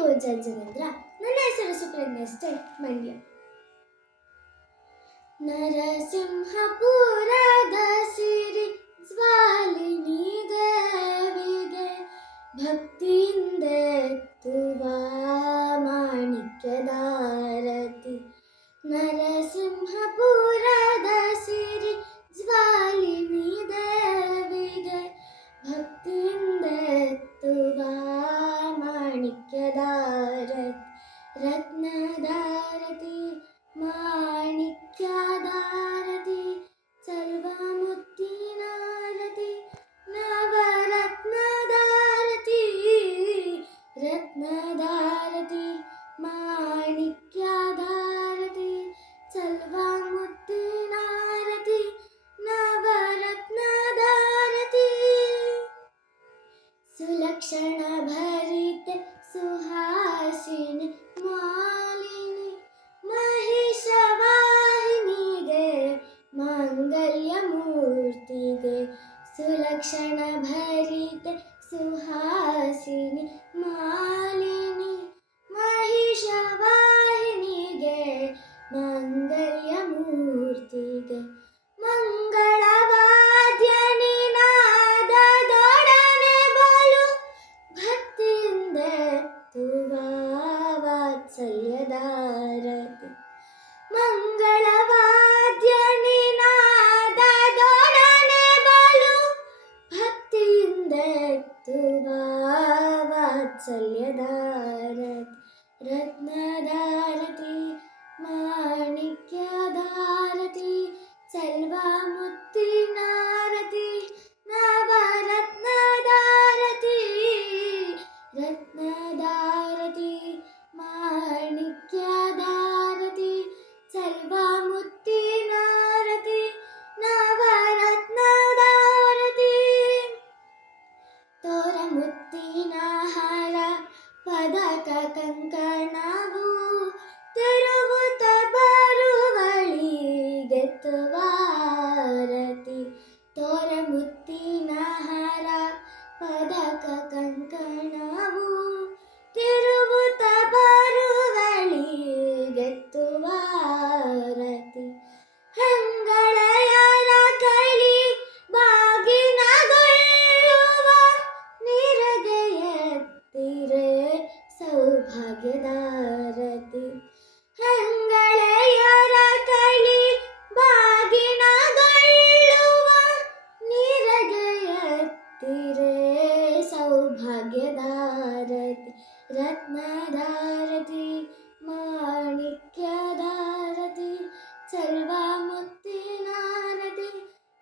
ಎಲ್ರಿಗೂ ಜಂಜನೇಂದ್ರ ನನ್ನ ಹೆಸರು ಸುಪ್ರಜ್ಞಾ ಸ್ಟೈಲ್ ಮಂಡ್ಯ ನರಸಿಂಹಪುರದ ಸಿರಿ ಸ್ವಾಲಿನಿ ದೇವಿಗೆ ಭಕ್ತಿ ಮೂರ್ತಿಗೆ ಸುಲಕ್ಷಣ ಭರಿತ ಸುಹಾಸಿನಿ ಮಾ രത്ന ഭാഗ്യധാരതി രത്നധാരതി മാണിക്യധാരതി ചെൽവാമുത്തിനാരതി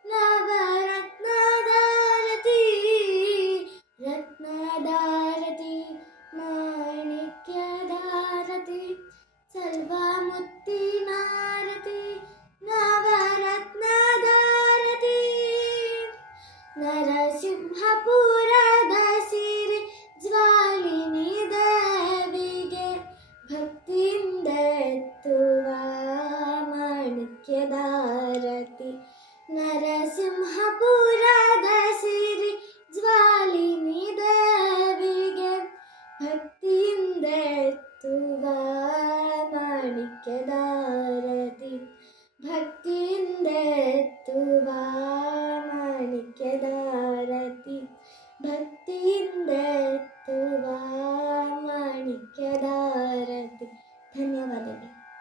നവരത്നധാരതി രത്നധാരതി മാണിക്യധാരതി ചെൽവാമുത്തിനാരതി നവരത്നധാരതി നരസിംഹപുര കളിക്കതാരതി ഭക്തിന്തെത്തുവാൻ